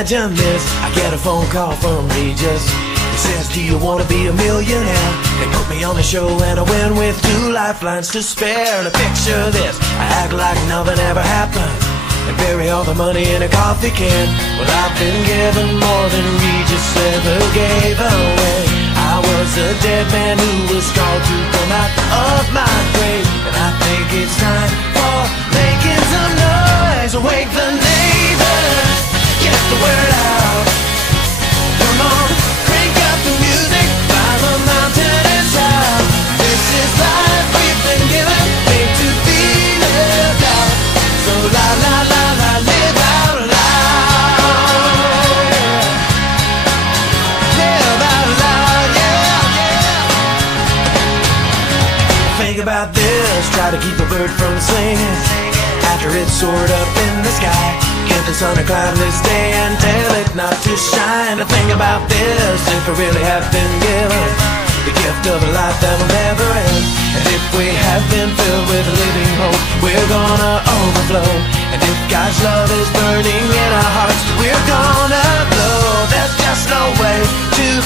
imagine this. I get a phone call from Regis. He says, do you want to be a millionaire? They put me on the show and I win with 2 lifelines to spare. And picture this, I act like nothing ever happened and bury all the money in a coffee can. Well, I've been given more than Regis ever gave away. I was a dead man who was called to come out of my grave. And I think it's time for making some noise. Wake the neighbors, get the word out. Come on, crank up the music, climb a mountain and shout. This is life we've been given, made to be lived out. So la la la la, live out loud. Live out loud, yeah, yeah. Think about this, try to keep a bird from singing after it's soared up in the sky. Give the sun a cloudless day and tell it not to shine. Think about this, if we really have been given the gift of a life that will never end, and if we have been filled with a living hope, we're gonna overflow. And if God's love is burning in our hearts, we're gonna glow. There's just no way to